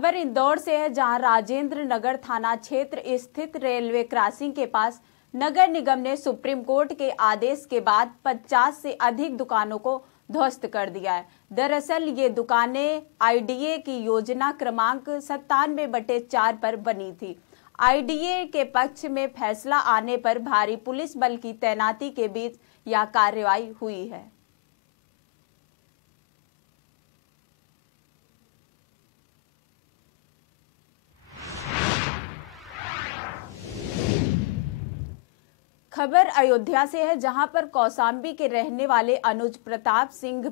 खबर इंदौर से है, जहां राजेंद्र नगर थाना क्षेत्र स्थित रेलवे क्रॉसिंग के पास नगर निगम ने सुप्रीम कोर्ट के आदेश के बाद 50 से अधिक दुकानों को ध्वस्त कर दिया है। दरअसल ये दुकानें आईडीए की योजना क्रमांक 97/4 पर बनी थी। आईडीए के पक्ष में फैसला आने पर भारी पुलिस बल की तैनाती के बीच यह कार्रवाई हुई है। खबर अयोध्या से है, जहां पर कौशाम्बी के रहने वाले अनुज प्रताप सिंह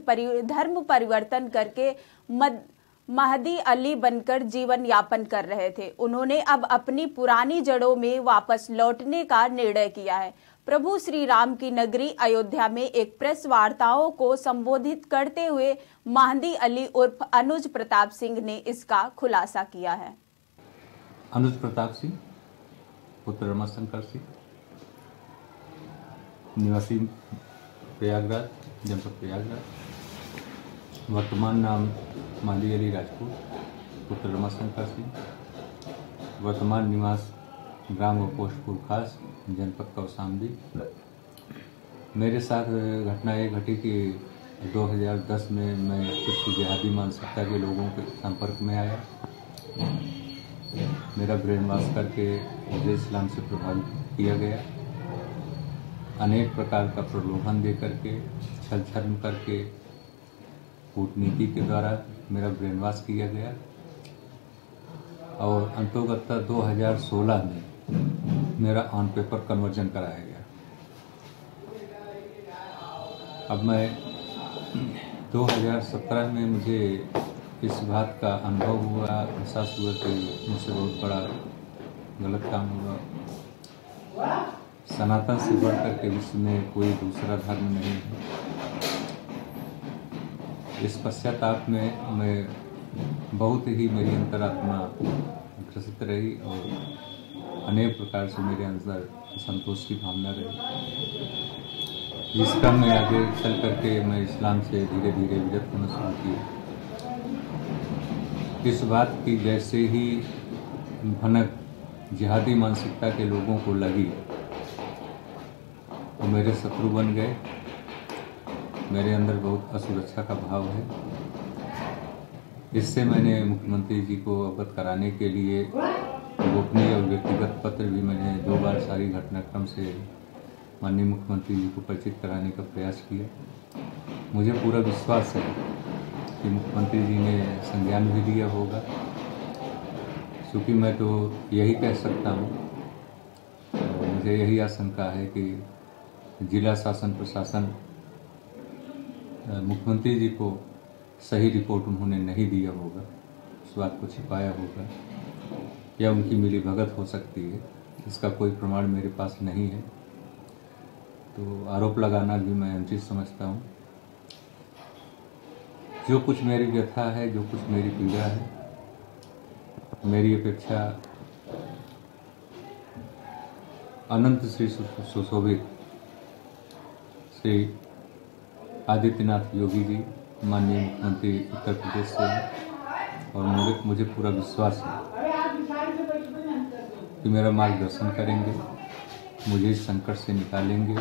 धर्म परिवर्तन करके महदी अली बनकर जीवन यापन कर रहे थे। उन्होंने अब अपनी पुरानी जड़ों में वापस लौटने का निर्णय किया है। प्रभु श्री राम की नगरी अयोध्या में एक प्रेस वार्ताओं को संबोधित करते हुए महदी अली उर्फ अनुज प्रताप सिंह ने इसका खुलासा किया है। अनुज प्रताप सिंह पुत्र रमाशंकर सिंह, निवासी प्रयागराज, जनपद प्रयागराज। वर्तमान नाम महदी अली राजपूत, पुत्र रमाशंकर सिंह। वर्तमान निवास ग्राम व पोस्टपुर खास, जनपद कौशाम्बी। मेरे साथ घटना ये घटी कि 2010 में मैं कुछ जिहादी मानसिकता के लोगों के संपर्क में आया। मेरा ब्रेन वॉश करके मुझे इस्लाम से प्रभावित किया गया। अनेक प्रकार का प्रलोभन दे करके, छल छद्म करके, कूटनीति के द्वारा मेरा ब्रेन वॉश किया गया और अंतोगत्ता 2016 में मेरा ऑन पेपर कन्वर्जन कराया गया। अब मैं 2017 में मुझे इस बात का अनुभव हुआ, एहसास हुआ कि मुझसे बहुत बड़ा गलत काम हुआ। सनातन से बढ़ कर के विश्व में कोई दूसरा धर्म नहीं है। इस पश्चाताप में मैं बहुत ही मेरी अंतरात्मा ग्रसित रही और अनेक प्रकार से मेरे अंदर संतोष की भावना रही, जिसका मैं आगे चल करके मैं इस्लाम से धीरे धीरे विरत होना शुरू किया। इस बात की जैसे ही भनक जिहादी मानसिकता के लोगों को लगी, वो मेरे शत्रु बन गए। मेरे अंदर बहुत असुरक्षा का भाव है। इससे मैंने मुख्यमंत्री जी को अवगत कराने के लिए गोपनीय और व्यक्तिगत पत्र भी मैंने 2 बार सारी घटनाक्रम से माननीय मुख्यमंत्री जी को परिचित कराने का प्रयास किया। मुझे पूरा विश्वास है कि मुख्यमंत्री जी ने संज्ञान भी लिया होगा, क्योंकि मैं तो यही कह सकता हूँ, मुझे यही आशंका है कि जिला शासन प्रशासन मुख्यमंत्री जी को सही रिपोर्ट उन्होंने नहीं दिया होगा, उस बात को छिपाया होगा या उनकी मिलीभगत हो सकती है। इसका कोई प्रमाण मेरे पास नहीं है, तो आरोप लगाना भी मैं अनुचित समझता हूँ। जो कुछ मेरी व्यथा है, जो कुछ मेरी पीड़ा है, मेरी अपेक्षा अनंत श्री सुशोभित श्री आदित्यनाथ योगी जी, माननीय मुख्यमंत्री उत्तर प्रदेश से हैं और मुझे पूरा विश्वास है कि मेरा मार्गदर्शन करेंगे, मुझे इस संकट से निकालेंगे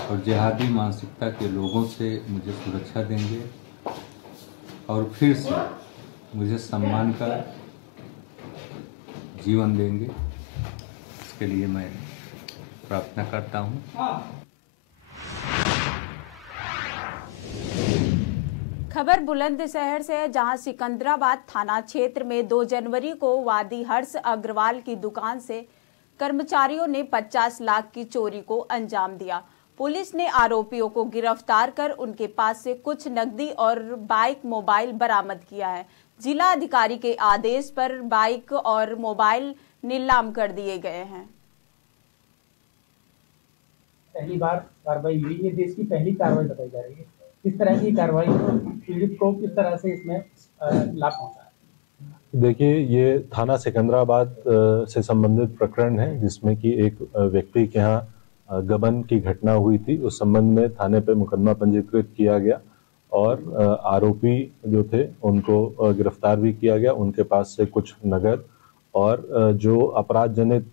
और जिहादी मानसिकता के लोगों से मुझे सुरक्षा देंगे और फिर से मुझे सम्मान का जीवन देंगे। इसके लिए मैं प्रार्थना करता हूँ। खबर बुलंदशहर से है, जहां सिकंदराबाद थाना क्षेत्र में 2 जनवरी को वादी हर्ष अग्रवाल की दुकान से कर्मचारियों ने 50 लाख की चोरी को अंजाम दिया। पुलिस ने आरोपियों को गिरफ्तार कर उनके पास से कुछ नकदी और बाइक मोबाइल बरामद किया है। जिला अधिकारी के आदेश पर बाइक और मोबाइल नीलाम कर दिए गए हैं। पहली बार कार्रवाई हुई, ये देश की पहली कार्रवाई बताई जा रही है। किस तरह की कार्रवाई पीड़ित को किस तरह से इसमें लाभ पहुंचा है? देखिए, ये थाना सिकंदराबाद से संबंधित प्रकरण है, जिसमें कि एक व्यक्ति के यहाँ गबन की घटना हुई थी। उस संबंध में थाने पे मुकदमा पंजीकृत किया गया और आरोपी जो थे उनको गिरफ्तार भी किया गया। उनके पास से कुछ नगद और जो अपराध जनित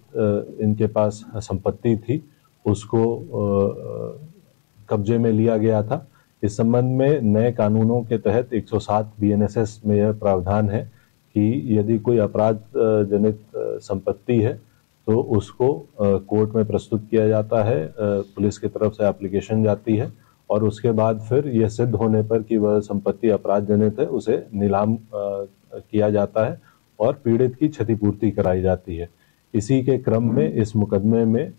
इनके पास संपत्ति थी उसको कब्जे में लिया गया था। इस संबंध में नए कानूनों के तहत 107 BNSS में यह प्रावधान है कि यदि कोई अपराध जनित संपत्ति है तो उसको कोर्ट में प्रस्तुत किया जाता है, पुलिस की तरफ से एप्लीकेशन जाती है और उसके बाद फिर यह सिद्ध होने पर कि वह संपत्ति अपराध जनित है उसे नीलाम किया जाता है और पीड़ित की क्षतिपूर्ति कराई जाती है। इसी के क्रम में इस मुकदमे में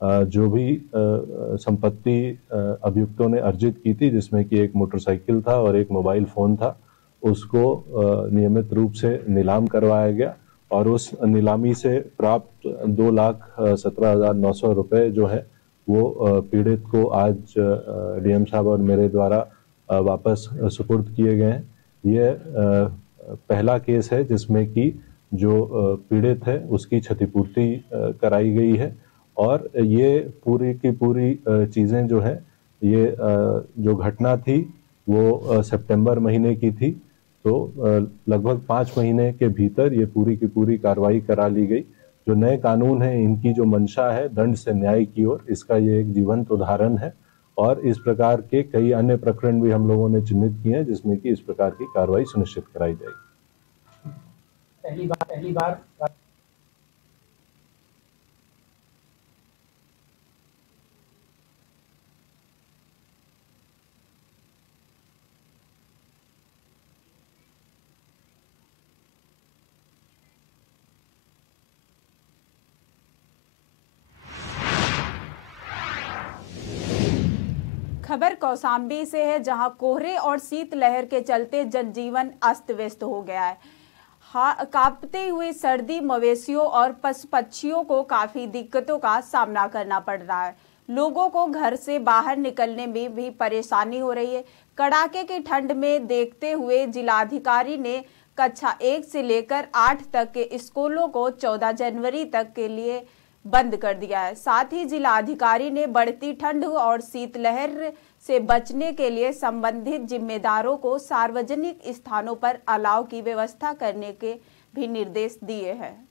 जो भी संपत्ति अभियुक्तों ने अर्जित की थी, जिसमें कि एक मोटरसाइकिल था और एक मोबाइल फोन था, उसको नियमित रूप से नीलाम करवाया गया और उस नीलामी से प्राप्त 2,17,900 रुपये जो है वो पीड़ित को आज DM साहब और मेरे द्वारा वापस सुपुर्द किए गए हैं। ये पहला केस है जिसमें कि जो पीड़ित है उसकी क्षतिपूर्ति कराई गई है और ये पूरी की पूरी चीज़ें जो है ये जो घटना थी वो सितंबर महीने की थी, तो लगभग 5 महीने के भीतर ये पूरी की पूरी कार्रवाई करा ली गई। जो नए कानून है इनकी जो मंशा है दंड से न्याय की ओर, इसका ये एक जीवंत उदाहरण है और इस प्रकार के कई अन्य प्रकरण भी हम लोगों ने चिन्हित किए हैं जिसमें कि इस प्रकार की कार्रवाई सुनिश्चित कराई जाएगी। पहली बार खबर कौसाम्बी से है, जहां कोहरे और शीतलहर के चलते जनजीवन अस्त व्यस्त हो गया है। कांपते हुए सर्दी मवेशियों और पशु पक्षियों को काफी दिक्कतों का सामना करना पड़ रहा है। लोगों को घर से बाहर निकलने में भी परेशानी हो रही है। कड़ाके की ठंड में देखते हुए जिलाधिकारी ने कक्षा 1 से लेकर 8 तक के स्कूलों को 14 जनवरी तक के लिए बंद कर दिया है। साथ ही जिलाधिकारी ने बढ़ती ठंड और शीतलहर से बचने के लिए संबंधित जिम्मेदारों को सार्वजनिक स्थानों पर अलाव की व्यवस्था करने के भी निर्देश दिए हैं।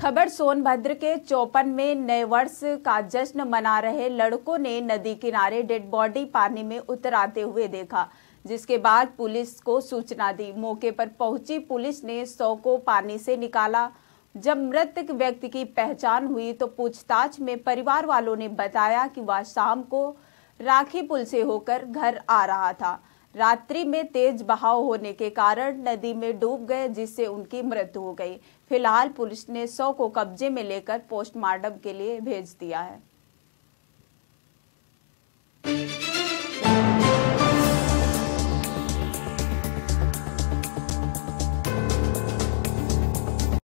खबर सोनभद्र के चौपन में नए वर्ष का जश्न मना रहे लड़कों ने नदी किनारे डेड बॉडी पानी में उतराते हुए देखा, जिसके बाद पुलिस को सूचना दी। मौके पर पहुंची पुलिस ने 100 को पानी से निकाला। जब मृतक व्यक्ति की पहचान हुई तो पूछताछ में परिवार वालों ने बताया कि वह शाम को राखी पुल से होकर घर आ रहा था। रात्रि में तेज बहाव होने के कारण नदी में डूब गए, जिससे उनकी मृत्यु हो गई। फिलहाल पुलिस ने 100 को कब्जे में लेकर पोस्टमार्टम के लिए भेज दिया है।